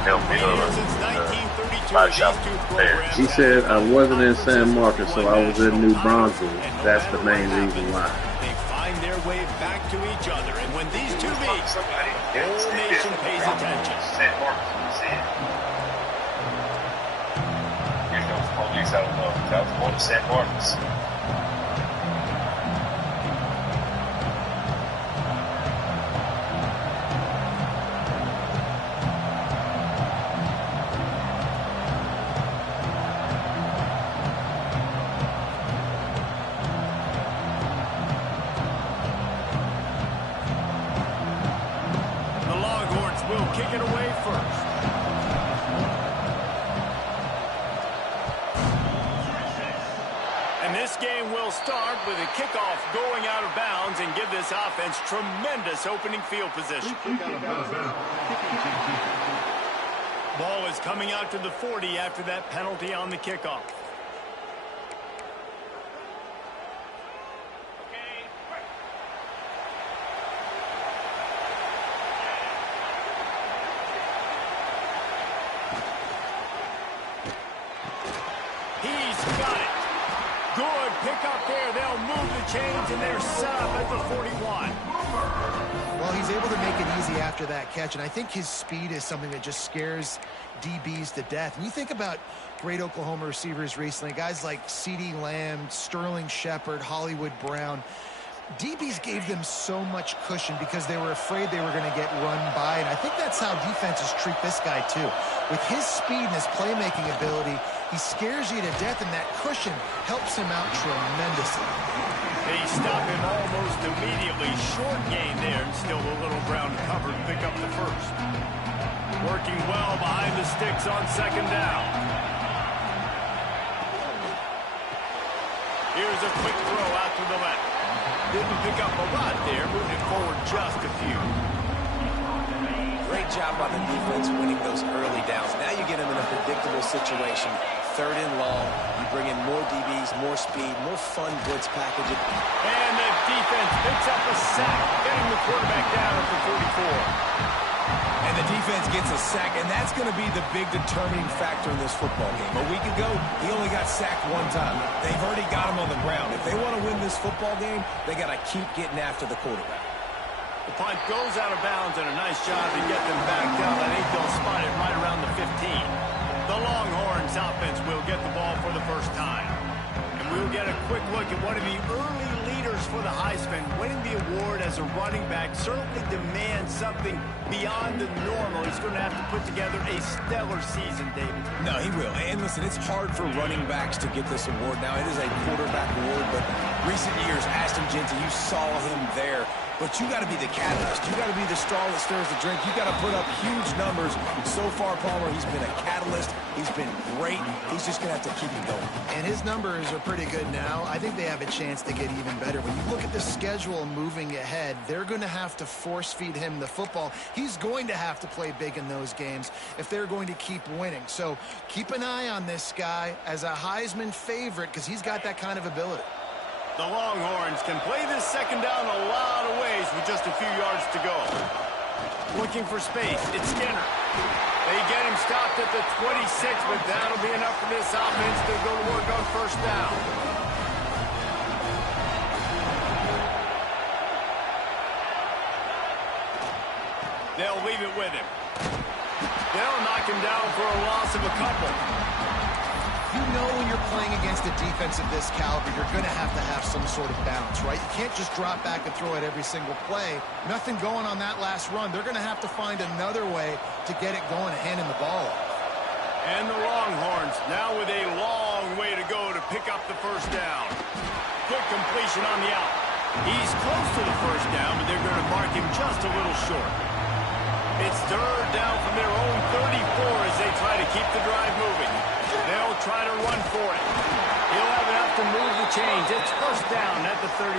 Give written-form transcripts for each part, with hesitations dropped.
help me a lot of shop there. He said, I wasn't in San Marcos, so I was in New Brunswick. That's the main reason why. They find their way back to each other, and when these two meet, the whole nation pays attention. San Marcos, see it. Here's those police out of that was going to San Marcos. Will kick it away first. And this game will start with a kickoff going out of bounds and give this offense tremendous opening field position. Ball is coming out to the 40 after that penalty on the kickoff. Good pick up there. They'll move the chains, and they're set up at the 41. Well, he's able to make it easy after that catch, and I think his speed is something that just scares DBs to death. When you think about great Oklahoma receivers recently, guys like CeeDee Lamb, Sterling Shepard, Hollywood Brown, DBs gave them so much cushion because they were afraid they were going to get run by, and I think that's how defenses treat this guy too. With his speed and his playmaking ability, he scares you to death, and that cushion helps him out tremendously. They stop him almost immediately. Short gain there, and still a little ground cover to pick up the first. Working well behind the sticks on second down. Here's a quick throw out to the left. Didn't pick up a lot there, moving it forward just a few. Great job by the defense winning those early downs. Now you get them in a predictable situation. Third and long, you bring in more DBs, more speed, more fun blitz packaging. And the defense picks up a sack, getting the quarterback down at the 44. And the defense gets a sack, and that's going to be the big determining factor in this football game. A week ago, he only got sacked one time. They've already got him on the ground. If they want to win this football game, they got to keep getting after the quarterback. The punt goes out of bounds, and a nice job to get them back down. I think they'll spot it right around the 15. The Longhorns offense will get the ball for the first time. And we'll get a quick look at one of the early leaders for the Heisman. Winning the award as a running back certainly demands something beyond the normal. He's going to have to put together a stellar season, David. No, he will. And listen, it's hard for running backs to get this award. Now, it is a quarterback award, but recent years, Ashton Jeanty, you saw him there. But you got to be the catalyst. You got to be the straw that stirs the drink. You got to put up huge numbers. So far, Palmer, he's been a catalyst. He's been great. He's just going to have to keep it going. And his numbers are pretty good now. I think they have a chance to get even better. When you look at the schedule moving ahead, they're going to have to force feed him the football. He's going to have to play big in those games if they're going to keep winning. So keep an eye on this guy as a Heisman favorite because he's got that kind of ability. The Longhorns can play this second down a lot of ways with just a few yards to go. Looking for space. It's Skinner. They get him stopped at the 26, but that'll be enough for this offense to go to work on first down. They'll leave it with him. They'll knock him down for a loss of a couple. You know when you're playing against a defense of this caliber, you're going to have some sort of balance, right? You can't just drop back and throw it every single play. Nothing going on that last run. They're going to have to find another way to get it going and handing the ball off. And the Longhorns now with a long way to go to pick up the first down. Good completion on the out. He's close to the first down, but they're going to mark him just a little short. It's third down from their own 34 as they try to keep the drive moving. They'll try to run for it. He'll have enough to move the chains. It's first down at the 38.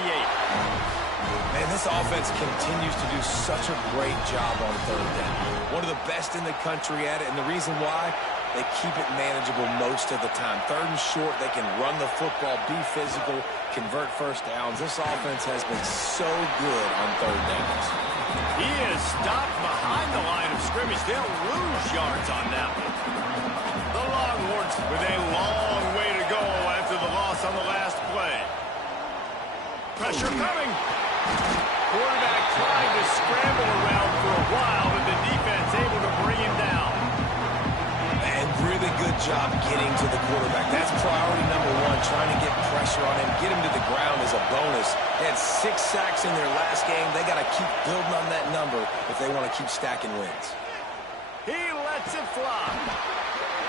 Man, this offense continues to do such a great job on third down. One of the best in the country at it, and the reason why, they keep it manageable most of the time. 3rd and short, they can run the football, be physical, convert first downs. This offense has been so good on 3rd downs. He is stopped behind the line of scrimmage. They'll lose yards on that one. The Longhorns with a long way to go after the loss on the last play. Pressure coming. Quarterback trying to scramble around for a while, but the defense able to bring him down. And really good job getting to the quarterback. That's priority number 1, trying to get pressure on him, get him to the ground as a bonus. They had 6 sacks in their last game. They got to keep building on that number if they want to keep stacking wins. He lets it fly.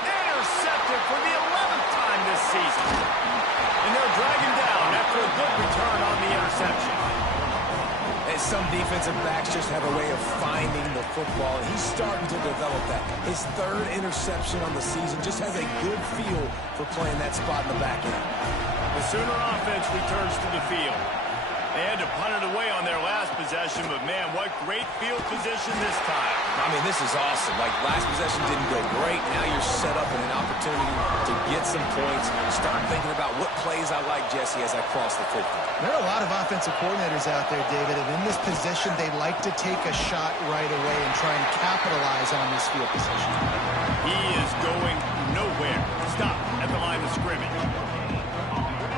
Intercepted for the 11th time this season. And they'll drag him down after a good return on the interception. And some defensive backs just have a way of finding the football, and he's starting to develop that. His 3rd interception on the season, just has a good feel for playing that spot in the back end. The Sooner offense returns to the field. They had to punt it away on their last possession, but man, what great field position this time. I mean, this is awesome. Like, last possession didn't go great. Now you're set up in an opportunity to get some points. Start thinking about what plays I like, Jesse, as I cross the 50. There are a lot of offensive coordinators out there, David, and in this position, they like to take a shot right away and try and capitalize on this field position. He is going nowhere. Stop at the line of scrimmage.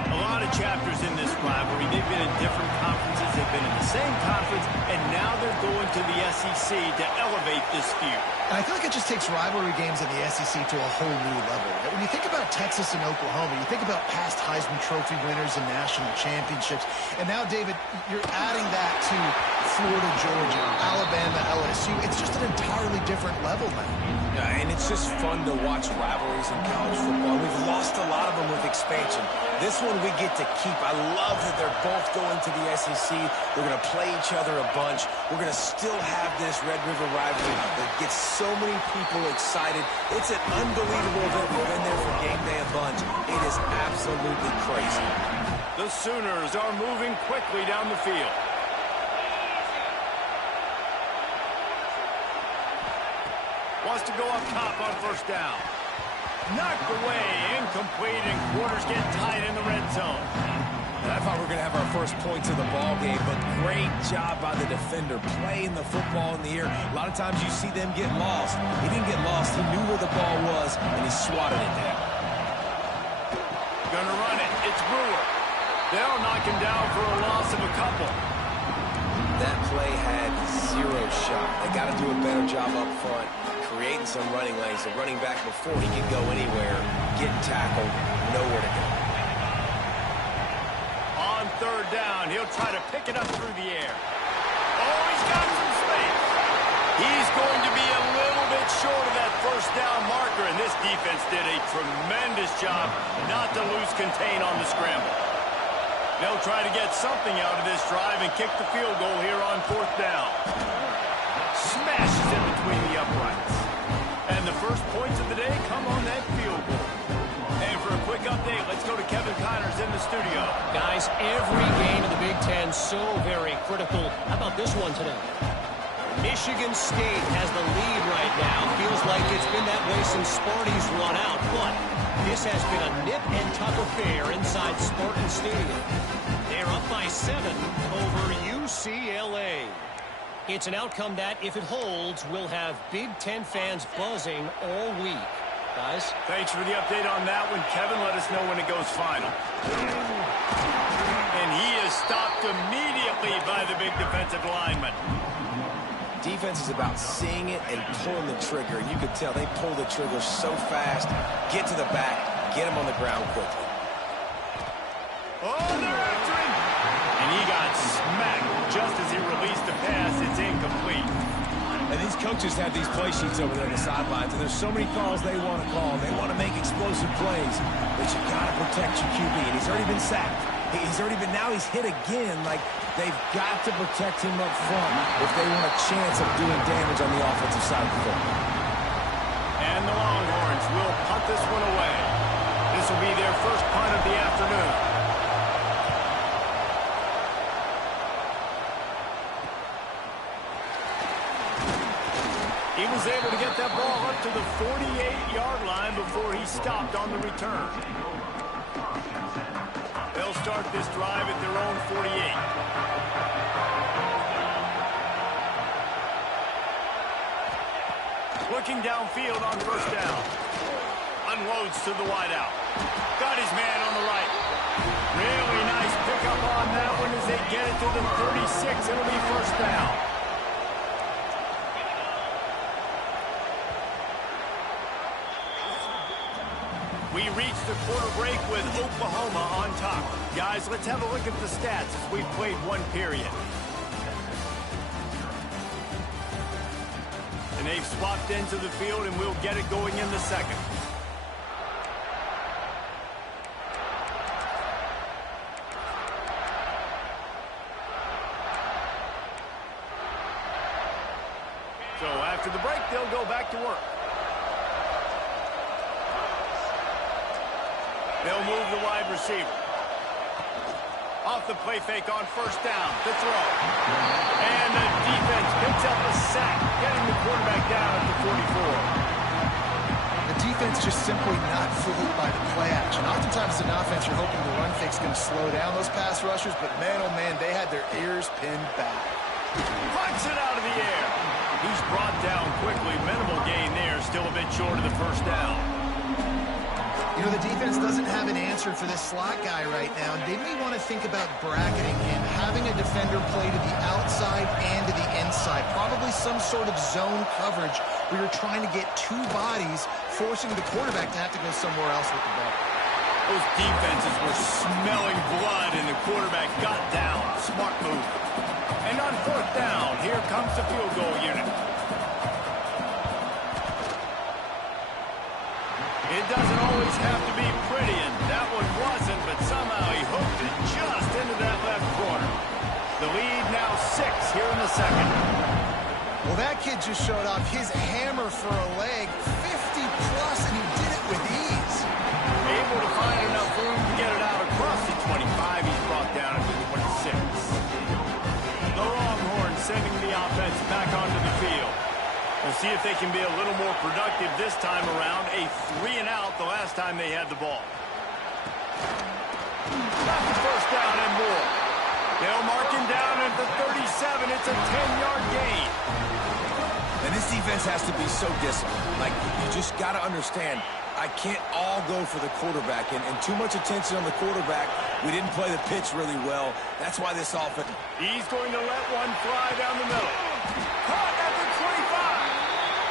A lot of chapters in this rivalry. They've been in different conferences. They've been in the same conference, and now they're going to the SEC to elevate this feud. And I feel like it just takes rivalry games in the SEC to a whole new level. Right? When you think about Texas and Oklahoma, you think about past Heisman Trophy winners and national championships. And now, David, you're adding that to Florida, Georgia, Alabama, LSU. It's just an entirely different level now. Yeah, and it's just fun to watch rivalries in college football. We've lost a lot of them with expansion. This one we get to keep. I love that they're both going to the SEC. They're going to play each other a bunch. We're going to still have this Red River rivalry that gets so many people excited. It's an unbelievable event. We've been there for game day a bunch. It is absolutely crazy. The Sooners are moving quickly down the field. Wants to go up top on 1st down. Knocked away, incomplete, and quarters get tight in the red zone. I thought we were going to have our first points of the ball game, but great job by the defender playing the football in the air. A lot of times you see them get lost. He didn't get lost. He knew where the ball was, and he swatted it down. Gonna run it. It's Brewer. They'll knock him down for a loss of a couple. That play had 0 shot. They got to do a better job up front, creating some running lanes. The running back, before he can go anywhere, getting tackled, nowhere to go. On 3rd down, he'll try to pick it up through the air. Oh, he's got some space. He's going to be a little bit short of that 1st down marker, and this defense did a tremendous job not to lose contain on the scramble. They'll try to get something out of this drive and kick the field goal here on 4th down. Smashes in between the uprights. And the first points of the day come on that field goal. And for a quick update, let's go to Kevin Connors in the studio. Guys, every game in the Big Ten so very critical. How about this one today? Michigan State has the lead right now. Feels like it's been that way since Sparty's run out. But this has been a nip-and-tuck affair inside Spartan Stadium. They're up by 7 over UCLA. It's an outcome that, if it holds, will have Big Ten fans buzzing all week. Guys? Thanks for the update on that one. Kevin, let us know when it goes final. And he is stopped immediately by the big defensive lineman. Defense is about seeing it and pulling the trigger. And you could tell they pull the trigger so fast, get to the back, get him on the ground quickly. Oh, they're after him! And he got smacked just as he released the pass. It's incomplete. And these coaches have these play sheets over there on the sidelines, and there's so many calls they want to call. They want to make explosive plays, but you got to protect your QB, and he's already been sacked. Now he's hit again. Like, they've got to protect him up front if they want a chance of doing damage on the offensive side of the football. And the Longhorns will punt this one away. This will be their first punt of the afternoon. He was able to get that ball up to the 48 40-yard line before he stopped on the return. They'll start this drive at their own 48. Looking downfield on first down. Unloads to the wideout. Got his man on the right. Really nice pickup on that one as they get it to the 36. It'll be first down. We reach the quarter break with Oklahoma on top. Guys, let's have a look at the stats as we've played one period. And they've swapped into the field, and we'll get it going in the second. So after the break, they'll go back to work. They'll move the wide receiver. Off the play fake on first down. The throw. And the defense picks up a sack, getting the quarterback down at the 44. The defense just simply not fooled by the play action. Oftentimes, as an offense, you're hoping the run fake's going to slow down those pass rushers, but man, oh man, they had their ears pinned back. Punts it out of the air. He's brought down quickly. Minimal gain there. Still a bit short of the first down. You know, the defense doesn't have an answer for this slot guy right now. They may want to think about bracketing him, having a defender play to the outside and to the inside. Probably some sort of zone coverage where you're trying to get two bodies, forcing the quarterback to have to go somewhere else with the ball. Those defenses were smelling blood, and the quarterback got down. Smart move. And on fourth down, here comes the field goal unit. It doesn't always have to be pretty, and that one wasn't, but somehow he hooked it just into that left corner. The lead now 6 here in the second. Well, that kid just showed off his hammer for a leg, 50-plus, and he did it with ease. Able to find enough room to get it out across the 25. He's brought down at the 26. The Longhorns sending the offense back onto the field. We'll see if they can be a little more productive this time around. A 3-and-out the last time they had the ball. Got the first down and more. They'll mark him down at the 37. It's a 10-yard gain. And this defense has to be so disciplined. Like, you just got to understand, I can't all go for the quarterback. And too much attention on the quarterback. We didn't play the pitch really well. That's why this offense... He's going to let one fly down the middle. Caught at the 25.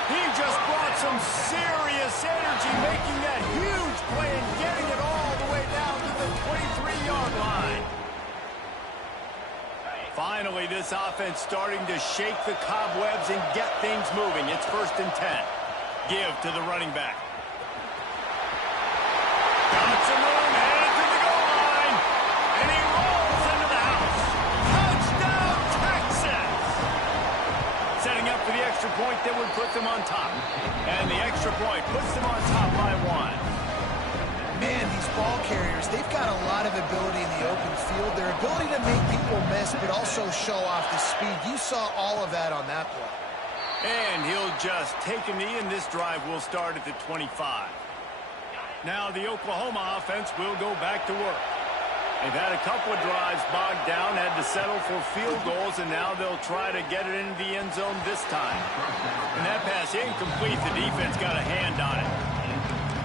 He just brought some serious energy, making that huge play and getting it all the way down to the 23-yard line. Finally, this offense starting to shake the cobwebs and get things moving. It's 1st and 10. Give to the running back. Got some room, headed to the goal line. And he rolls into the house. Touchdown, Texas! Setting up for the extra point that would put them on top. And the extra point puts them on top by 1. Man, these ball carriers, they've got a lot of ability in the open field. Their ability to make people miss, but also show off the speed. You saw all of that on that play. And he'll just take a knee, and this drive will start at the 25. Now the Oklahoma offense will go back to work. They've had a couple of drives bogged down, had to settle for field goals, and now they'll try to get it into the end zone this time. And that pass incomplete. The defense got a hand on it.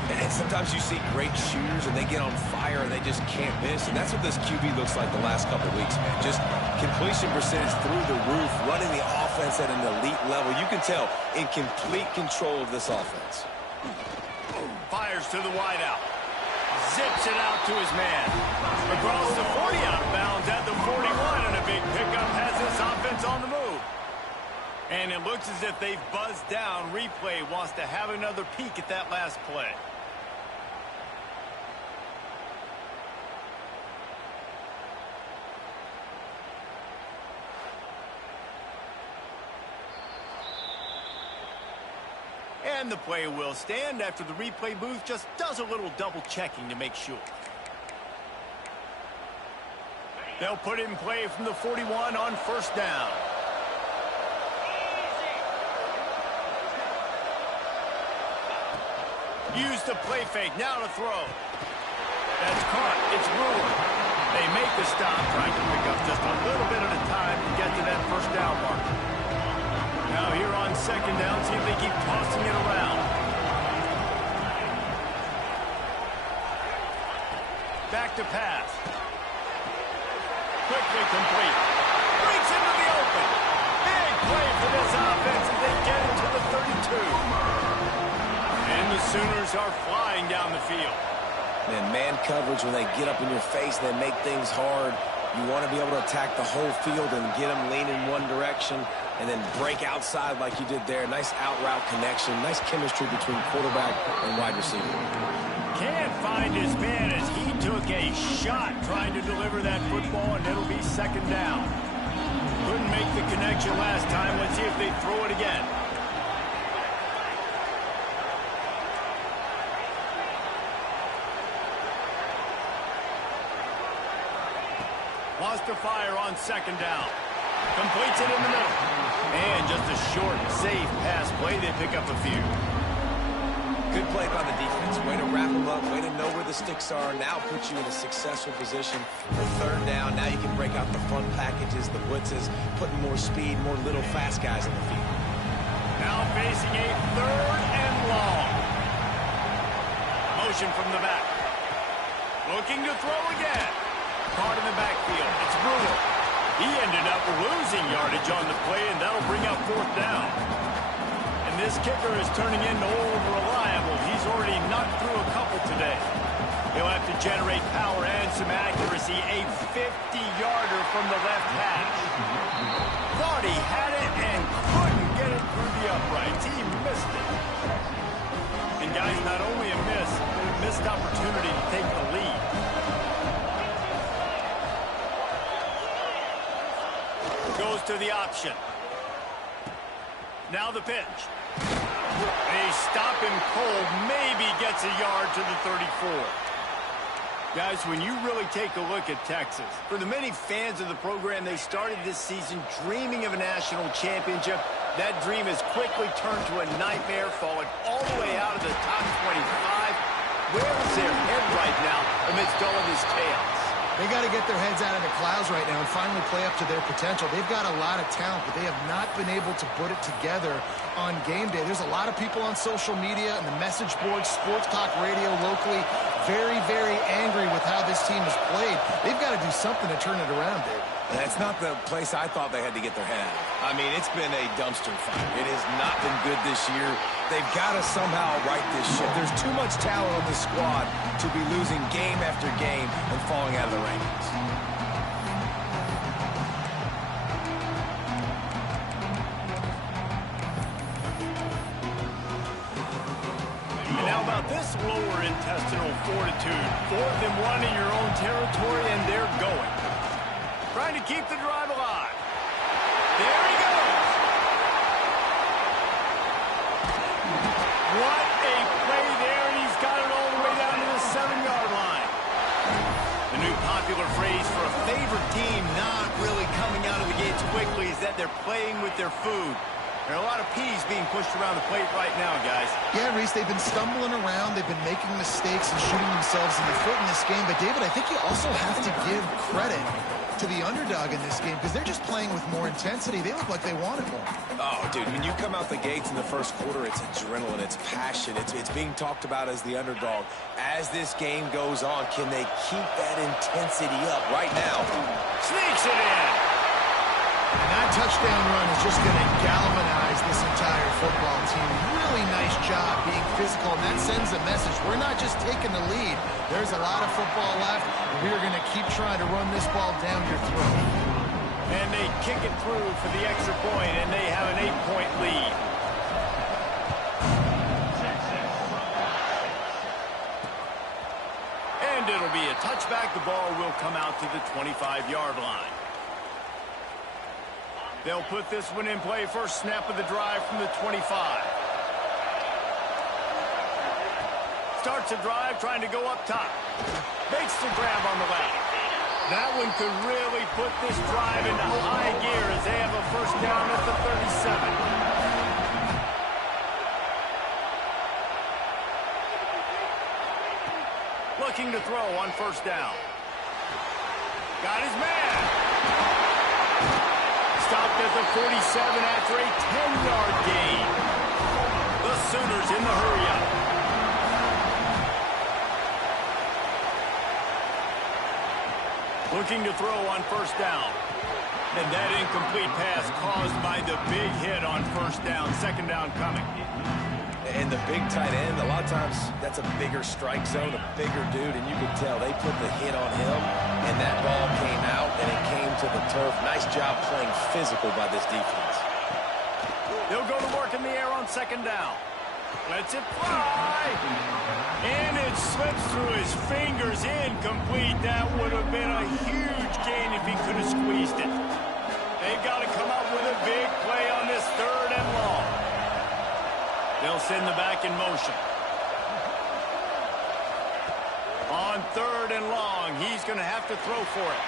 And sometimes you see great shooters, and they get on fire, and they just can't miss. And that's what this QB looks like the last couple of weeks, man. Just completion percentage through the roof, running the offense at an elite level. You can tell in complete control of this offense. Fires to the wideout. Zips it out to his man. Across the 40, out of bounds at the 41, and a big pickup has this offense on the move. And it looks as if they've buzzed down. Replay wants to have another peek at that last play. And the play will stand after the replay booth just does a little double checking to make sure. They'll put it in play from the 41 on first down. Use the play fake. Now to throw. That's caught. It's Brewer. They make the stop, trying to pick up just a little bit at a time to get to that first down marker. Now here on second down, see if they keep tossing it around. Back to pass. Quickly complete. Breaks into the open. Big play for this offense as they get into the 32. And the Sooners are flying down the field. Man coverage, when they get up in your face and they make things hard, you want to be able to attack the whole field and get them leaning one direction and then break outside like you did there. Nice out-route connection, nice chemistry between quarterback and wide receiver. Can't find his man as he took a shot trying to deliver that football, and it'll be second down. Couldn't make the connection last time. Let's see if they throw it again. Wants to fire on second down. Completes it in the middle. And just a short, safe pass play. They pick up a few. Good play by the defense. Way to wrap them up. Way to know where the sticks are. Now put you in a successful position for third down. Now you can break out the front packages, the blitzes, putting more speed, more little fast guys in the field. Now facing a third and long. Motion from the back. Looking to throw again. Caught in the backfield. It's Brewer. He ended up losing yardage on the play, and that'll bring up fourth down. And this kicker is turning into old reliable. He's already knocked through a couple today. He'll have to generate power and some accuracy. A 50-yarder from the left hash. Thought he had it and couldn't get it through the uprights. He missed it. And guys, not only a miss, but a missed opportunity to take the lead. Goes to the option. Now the pitch. They stop him cold. Maybe gets a yard to the 34. Guys, when you really take a look at Texas, for the many fans of the program, they started this season dreaming of a national championship. That dream has quickly turned to a nightmare, falling all the way out of the top 25. Where is their head right now amidst all of this chaos? They got to get their heads out of the clouds right now and finally play up to their potential. They've got a lot of talent, but they have not been able to put it together on game day. There's a lot of people on social media and the message boards, sports talk radio locally, very, very angry with how this team has played. They've got to do something to turn it around, Dave. That's not the place I thought they had to get their head out. I mean, it's been a dumpster fire. It has not been good this year. They've got to somehow right this ship. There's too much talent on this squad to be losing game after game and falling out of the rankings. And now about this lower intestinal fortitude. 4th and 1 in your own territory, and they're going. Trying to keep the drive alive. There he goes. What a play there, and he's got it all the way down to the 7-yard line. The new popular phrase for a favorite team not really coming out of the gates quickly is that they're playing with their food. There are a lot of peas being pushed around the plate right now, guys. Yeah, Reese, they've been stumbling around. They've been making mistakes and shooting themselves in the foot in this game. But, David, I think you also have to give credit to the underdog in this game because they're just playing with more intensity. They look like they want it more. Oh, dude, when you come out the gates in the first quarter, it's adrenaline, it's passion, it's being talked about as the underdog. As this game goes on, can they keep that intensity up right now? Sneaks it in. And that touchdown run is just going to galvanize this entire football team. Really nice job being physical, and that sends a message. We're not just taking the lead. There's a lot of football left, and we're going to keep trying to run this ball down your throat. And they kick it through for the extra point, and they have an 8-point lead. And it'll be a touchback. The ball will come out to the 25-yard line. They'll put this one in play. First snap of the drive from the 25. Starts a drive trying to go up top. Makes the grab on the left. That one could really put this drive into high gear as they have a first down at the 37. looking to throw on first down. Got his man. Stopped at the 47 after a 10-yard gain. The Sooners in the hurry-up. Looking to throw on first down. And that incomplete pass caused by the big hit on first down. Second down coming. And the big tight end, a lot of times that's a bigger strike zone, a bigger dude, and you could tell they put the hit on him, and that ball came out, and it came to the turf. Nice job playing physical by this defense. They'll go to work in the air on second down. Lets it fly. And it slips through his fingers, incomplete. That would have been a huge gain if he could have squeezed it. They've got to come up with a big play on this third and long. They'll send the back in motion. On third and long, he's going to have to throw for it.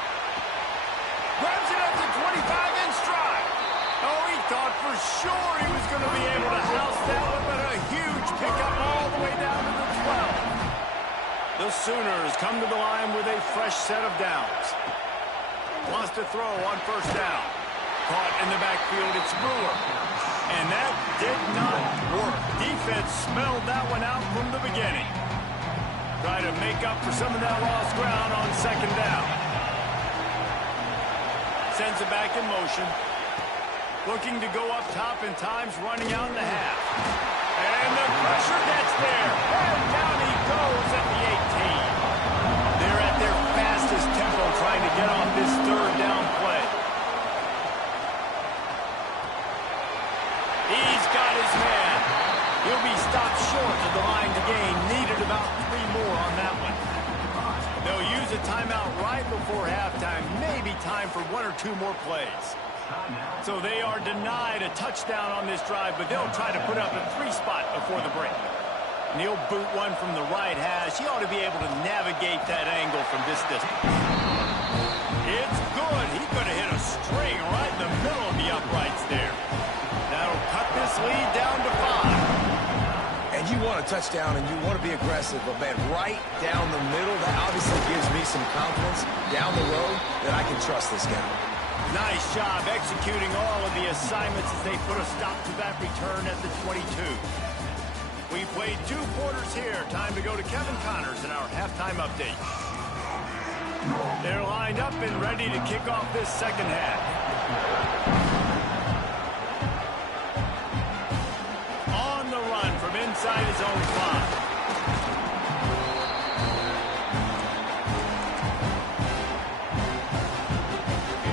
Grabs it up to 25 in stride. Oh, he thought for sure he was going to be able to house that one, but a huge pickup all the way down to the 12. The Sooners come to the line with a fresh set of downs. Wants to throw on first down. Caught in the backfield, it's Brewer. And that did not work. Defense smelled that one out from the beginning. Try to make up for some of that lost ground on second down. Sends it back in motion. Looking to go up top in times, running out in the half. And the pressure gets there. And down he goes at the 18. They're at their fastest tempo trying to get off this third down play. He's got his man. He'll be stopped short of the line to gain. Needed about 3 more on that one. They'll use a timeout right before halftime. Maybe time for 1 or 2 more plays. So they are denied a touchdown on this drive, but they'll try to put up a 3 spot before the break. And he'll boot one from the right hash. He ought to be able to navigate that angle from this distance. It's good. He could have hit a string right in the middle of the uprights there. That'll cut this lead down to 5. And you want a touchdown and you want to be aggressive, but man, right down the middle, that obviously gives me some confidence down the road that I can trust this guy. Nice job executing all of the assignments as they put a stop to that return at the 22. We played 2 quarters here. Time to go to Kevin Connors in our halftime update. They're lined up and ready to kick off this second half. On the run from inside his own 5.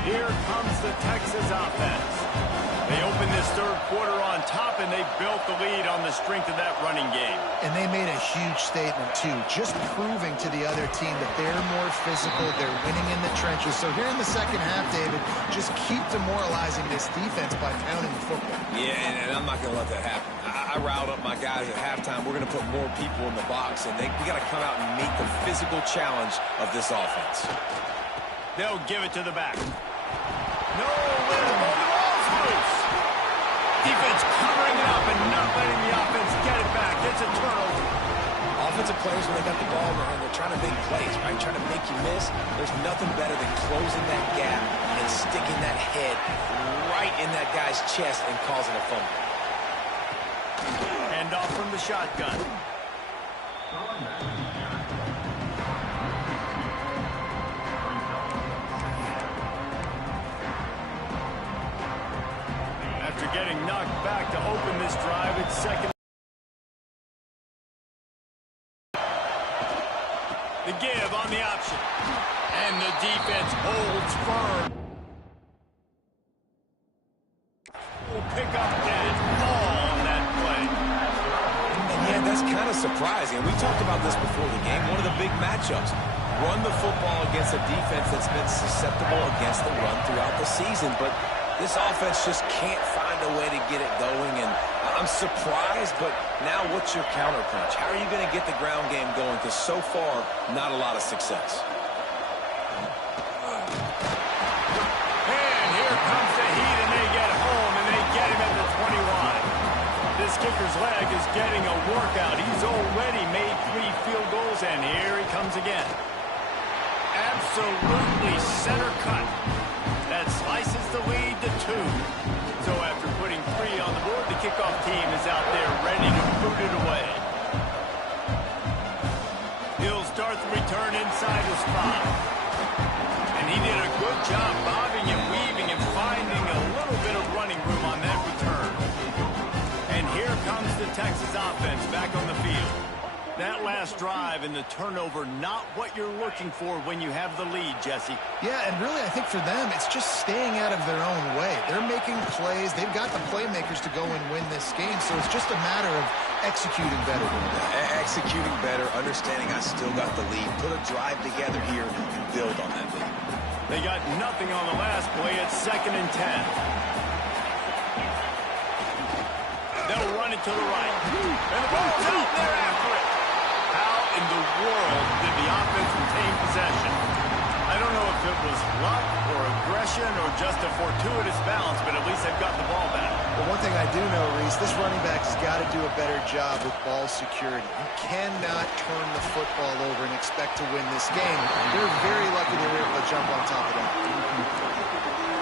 Here comes the Texas offense. They open this third quarter on top, and they built the lead on the strength of that running game. And they made a huge statement, too, just proving to the other team that they're more physical, they're winning in the trenches. So here in the second half, David, just keep demoralizing this defense by pounding the football. Yeah, and I'm not going to let that happen. I riled up my guys at halftime. We're going to put more people in the box, and we got to come out and meet the physical challenge of this offense. They'll give it to the back. No, the ball's loose. Defense covering it up and not letting the offense get it back. It's a turnover. Offensive players, when they got the ball and they're trying to make plays, right? Trying to make you miss. There's nothing better than closing that gap and sticking that head right in that guy's chest and causing a fumble. Hand off from the shotgun. After getting knocked back to open this drive, it's second. The give on the option. And the defense holds firm. Will pick up that ball on that play. And yeah, that's kind of surprising. We talked about this before the game. One of the big matchups. Run the football against a defense that's been susceptible against the run throughout the season. But this offense just can't find a way to get it going, and I'm surprised, but now what's your counterpunch? How are you going to get the ground game going? Because so far, not a lot of success. And here comes the heat, and they get home, and they get him at the 21. This kicker's leg is getting a workout. He's already made 3 field goals, and here he comes again. Absolutely center cut. That slices the lead to 2. So after putting 3 on the board, the kickoff team is out there ready to boot it away. He'll start the return inside his 5. And he did a good job bobbing and weaving and finding a little bit of running room on that return. And here comes the Texas offense back on the field. That last drive and the turnover, not what you're looking for when you have the lead, Jesse. Yeah, and really I think for them, it's just staying out of their own way. They're making plays. They've got the playmakers to go and win this game, so it's just a matter of executing better. Executing better, understanding I still got the lead. Put a drive together here and build on that lead. They got nothing on the last play. It's 2nd and 10. They'll run it to the right. And the ball's out there after it. How in the world did the offense retain possession? I don't know if it was luck or aggression or just a fortuitous bounce, but at least they've got the ball back. Well, one thing I do know, Reese, this running back has got to do a better job with ball security. You cannot turn the football over and expect to win this game. They're very lucky they were able to jump on top of that.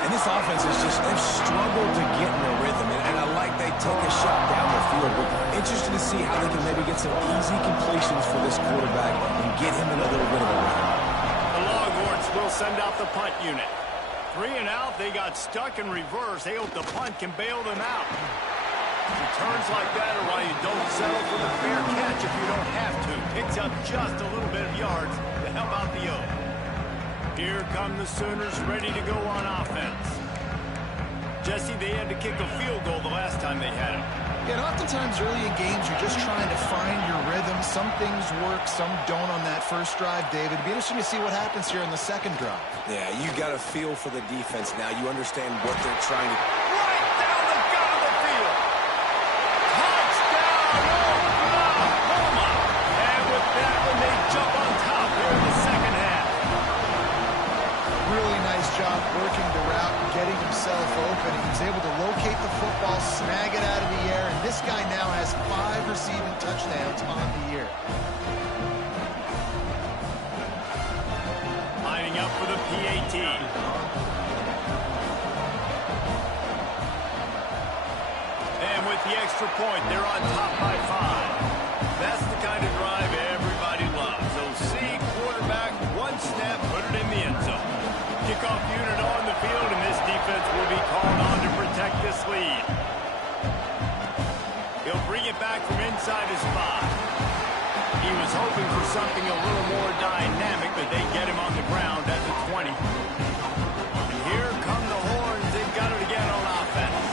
And this offense is just, they've struggled to get in a rhythm, and I like they take a shot down the field, but interested to see how they can maybe get some easy completions for this quarterback and get him in a little bit of a run. The Longhorns will send out the punt unit. 3 and out, they got stuck in reverse. They hope the punt can bail them out. Returns like that are why you don't settle for the fair catch if you don't have to. Picks up just a little bit of yards to help out the O. Here come the Sooners ready to go on offense. Jesse, they had to kick a field goal the last time they had it. Yeah, and oftentimes early in games, you're just trying to find your rhythm. Some things work, some don't on that first drive, David. It'd be interesting to see what happens here in the second drive. Yeah, you got a feel for the defense now. You understand what they're trying to do. Right down the gut of the field. Touchdown, Oklahoma. And with that one, they jump on top here in the second half. Really nice job working the route, getting himself open. He was able to locate the football, snag it out of the air, and this guy now has 5 receiving touchdowns on the year. Lining up for the PAT. And with the extra point, they're on top by 5. That's the kind of drive everybody loves. OC, quarterback, one snap, put it in the end zone. Kickoff unit on the field, and this defense will be called on to protect this lead. He'll bring it back from inside his 5. He was hoping for something a little more dynamic, but they get him on the ground at the 20. And here come the Horns. They've got it again on offense.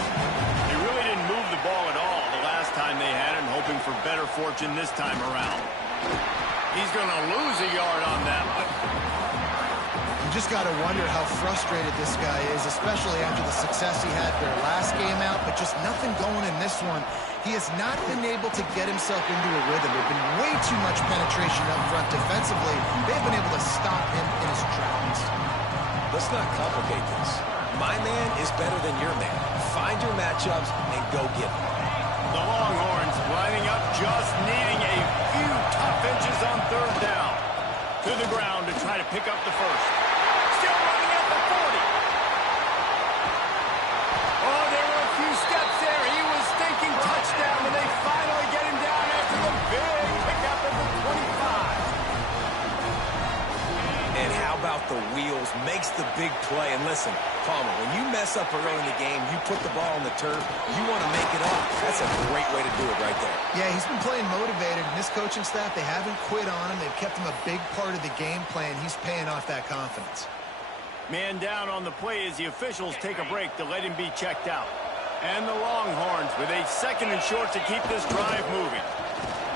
They really didn't move the ball at all the last time they had it, hoping for better fortune this time around. He's going to lose a yard on that one. You just got to wonder how frustrated this guy is, especially after the success he had their last game out, but just nothing going in this one. He has not been able to get himself into a rhythm. There's been way too much penetration up front defensively. They've been able to stop him in his tracks. Let's not complicate this. My man is better than your man. Find your matchups and go get them. The Longhorns lining up, just needing a few tough inches on 3rd down. To the ground to try to pick up the first. Still running at the 40. Oh, there were a few steps there. He was thinking touchdown, and they finally get him down after the big pickup at the 25. And how about the wheels? Makes the big play. And listen, Palmer, when you mess up early in the game, you put the ball on the turf, you want to make it up. That's a great way to do it right there. Yeah, he's been playing motivated, and this coaching staff, they haven't quit on him. They've kept him a big part of the game plan. He's paying off that confidence. Man down on the play as the officials take a break to let him be checked out. And the Longhorns with a 2nd and short to keep this drive moving.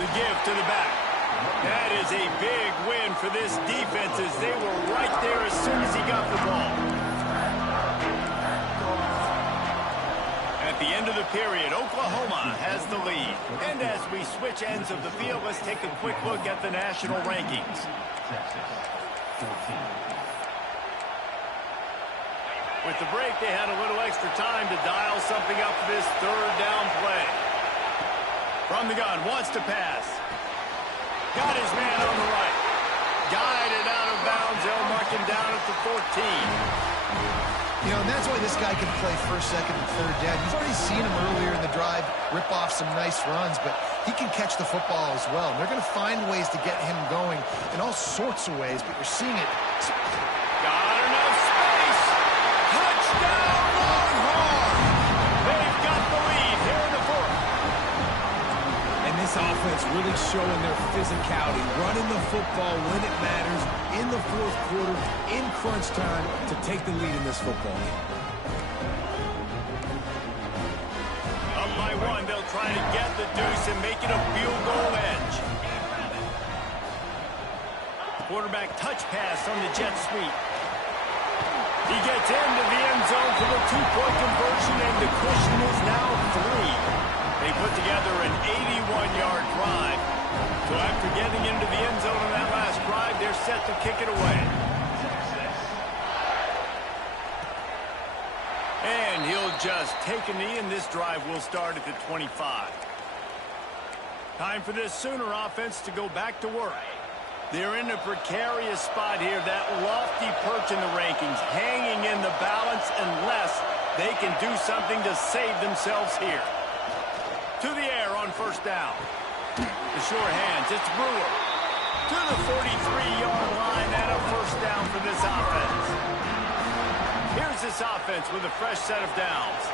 The give to the back. That is a big win for this defense as they were right there as soon as he got the ball. At the end of the period, Oklahoma has the lead. And as we switch ends of the field, let's take a quick look at the national rankings. With the break, they had a little extra time to dial something up for this 3rd down play. From the gun, wants to pass. Got his man on the right. Guided out of bounds. They'll mark him down at the 14. You know, and that's why this guy can play first, second, and third down. You've already seen him earlier in the drive rip off some nice runs, but he can catch the football as well. And they're going to find ways to get him going in all sorts of ways, but you're seeing it. Got enough space. Touchdown, Longhorns. They've got the lead here in the fourth. And this offense really showing their physicality, running the football when it matters, in the fourth quarter, in crunch time, to take the lead in this football game. Up by one, they'll try to get the deuce and make it a field goal edge. Quarterback touch pass on the jet sweep. He gets into the end zone for the two-point conversion, and the cushion is now 3. They put together an 81-yard drive. So after getting into the end zone on that last drive, they're set to kick it away. And he'll just take a knee, and this drive will start at the 25. Time for this Sooner offense to go back to work. They're in a precarious spot here, that lofty perch in the rankings, hanging in the balance unless they can do something to save themselves here. To the air on first down. The sure hands, it's Brewer. To the 43-yard line and a first down for this offense. Here's this offense with a fresh set of downs.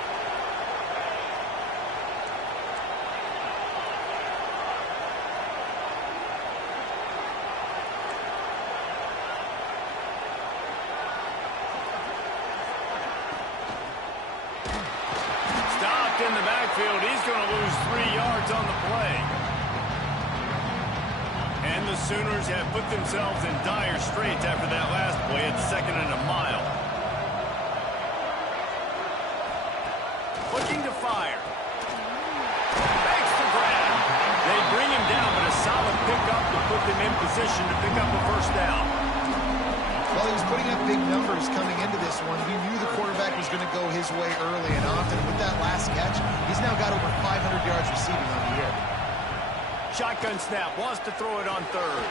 Stopped in the backfield. He's going to lose 3 yards on the play. And the Sooners have put themselves in dire straits after that last play at 2nd and a mile. Looking to fire. Makes the grab. They bring him down, but a solid pickup to put them in position to pick up a first down. Well, he was putting up big numbers coming into this one. He knew the quarterback was going to go his way early and often. With that last catch, he's now got over 500 yards receiving on the year. Shotgun snap, wants to throw it on third.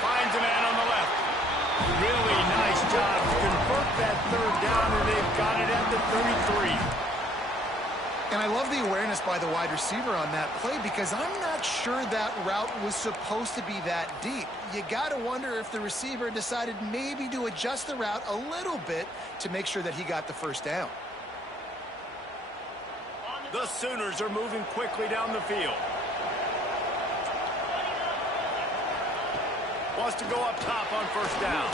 Finds a man on the left. Really nice job to convert that third down, and they've got it at the 33. And I love the awareness by the wide receiver on that play because I'm not sure that route was supposed to be that deep. You got to wonder if the receiver decided maybe to adjust the route a little bit to make sure that he got the first down. The Sooners are moving quickly down the field. Wants to go up top on first down.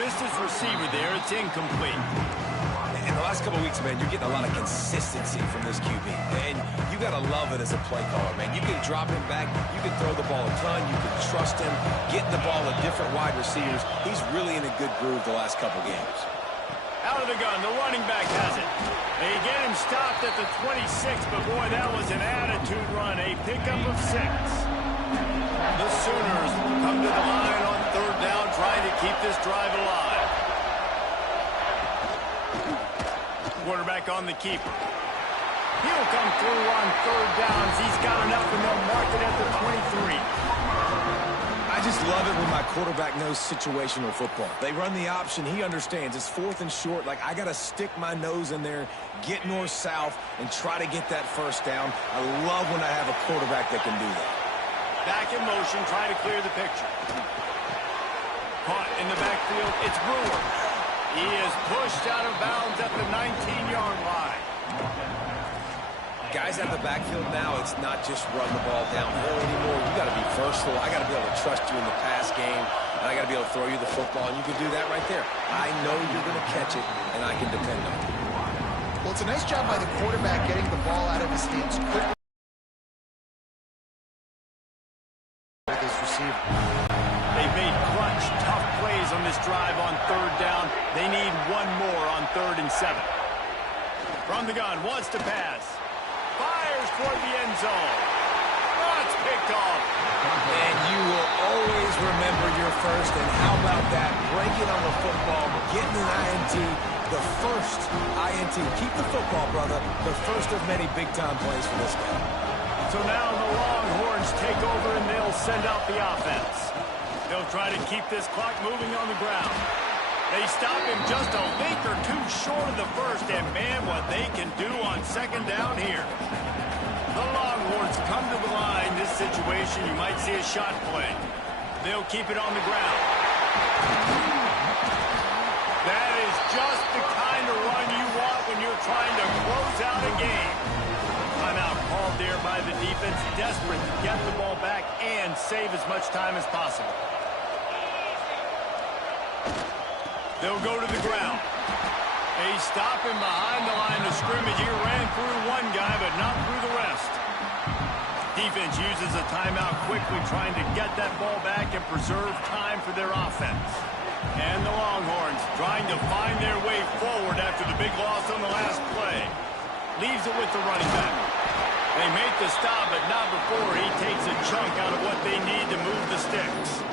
Missed his receiver there. It's incomplete. In the last couple of weeks, man, you're getting a lot of consistency from this QB. And you got to love it as a play caller, man. You can drop him back. You can throw the ball a ton. You can trust him, getting the ball to different wide receivers. He's really in a good groove the last couple games. Out of the gun, the running back has it. They get him stopped at the 26, but boy, that was an attitude run. A pickup of 6. The Sooners come to the line on third down, trying to keep this drive alive. Quarterback on the keeper. He'll come through on third downs. He's got enough, and they'll mark it at the 23. I just love it when my quarterback knows situational football. They run the option. He understands. It's 4th and short. Like, I got to stick my nose in there, get north-south, and try to get that first down. I love when I have a quarterback that can do that. Back in motion, trying to clear the picture. Caught in the backfield. It's Brewer. He is pushed out of bounds at the 19-yard line. Guys out of the backfield now, it's not just run the ball downhill anymore. You got to be versatile. I got to be able to trust you in the pass game, and I got to be able to throw you the football, and you can do that right there. I know you're going to catch it, and I can depend on it. Well, it's a nice job by the quarterback getting the ball out of his hands quickly with his receiver. They've made clutch, tough plays on this drive on third down. They need one more on 3rd and 7. From the gun, wants to pass. Fires toward the end zone. Oh, it's picked off. And you will always remember your first. And how about that? Breaking on the football, getting an INT, the first INT. Keep the football, brother. The first of many big-time plays for this guy. So now the Longhorns take over, and they'll send out the offense. They'll try to keep this clock moving on the ground. They stop him just a link or two short of the first, and man, what they can do on second down here. The Longhorns come to the line. This situation, you might see a shot play. They'll keep it on the ground. That is just the kind of run you want when you're trying to close out a game. Timeout called there by the defense, desperate to get the ball back and save as much time as possible. They'll go to the ground. They stop him behind the line of scrimmage. He ran through one guy, but not through the rest. Defense uses a timeout quickly, trying to get that ball back and preserve time for their offense. And the Longhorns trying to find their way forward after the big loss on the last play. Leaves it with the running back. They make the stop, but not before he takes a chunk out of what they need to move the sticks.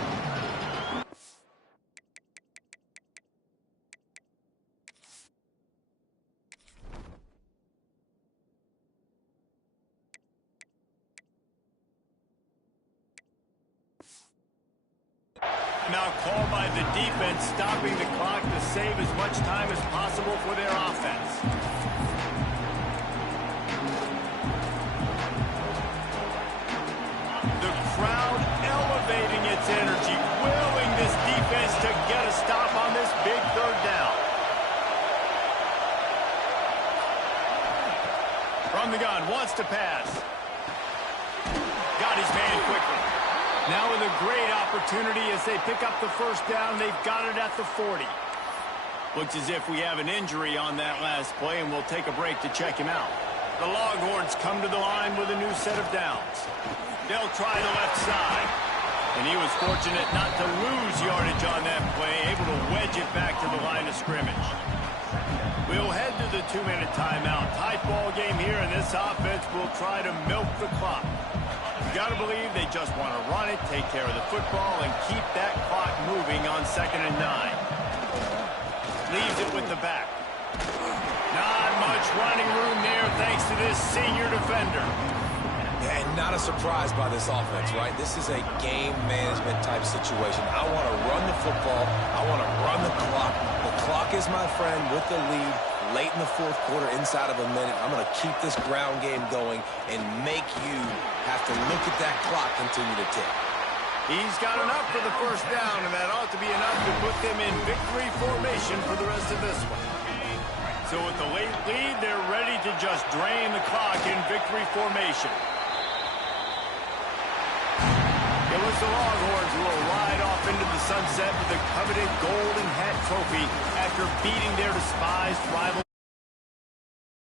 Now called by the defense, stopping the clock to save as much time as possible for their offense. The crowd elevating its energy, willing this defense to get a stop on this big third down. From the gun, wants to pass. Got his man quickly. Now with a great opportunity as they pick up the first down, they've got it at the 40. Looks as if we have an injury on that last play, and we'll take a break to check him out. The Longhorns come to the line with a new set of downs. They'll try the left side. And he was fortunate not to lose yardage on that play, able to wedge it back to the line of scrimmage. We'll head to the 2-minute timeout. Tight ball game here, and this offense will try to milk the clock. You got to believe they just want to run it, take care of the football, and keep that clock moving on 2nd and 9. Leaves it with the back. Not much running room there thanks to this senior defender. And not a surprise by this offense, right? This is a game management type situation. I want to run the football. I want to run the clock. The clock is my friend with the lead. Late in the fourth quarter, inside of a minute, I'm going to keep this ground game going and make you have to look at that clock continue to tick. He's got enough for the first down, and that ought to be enough to put them in victory formation for the rest of this one. So with the late lead, they're ready to just drain the clock in victory formation. It was the Longhorns who will ride off into the sunset with the coveted Golden Hat Trophy after beating their despised rival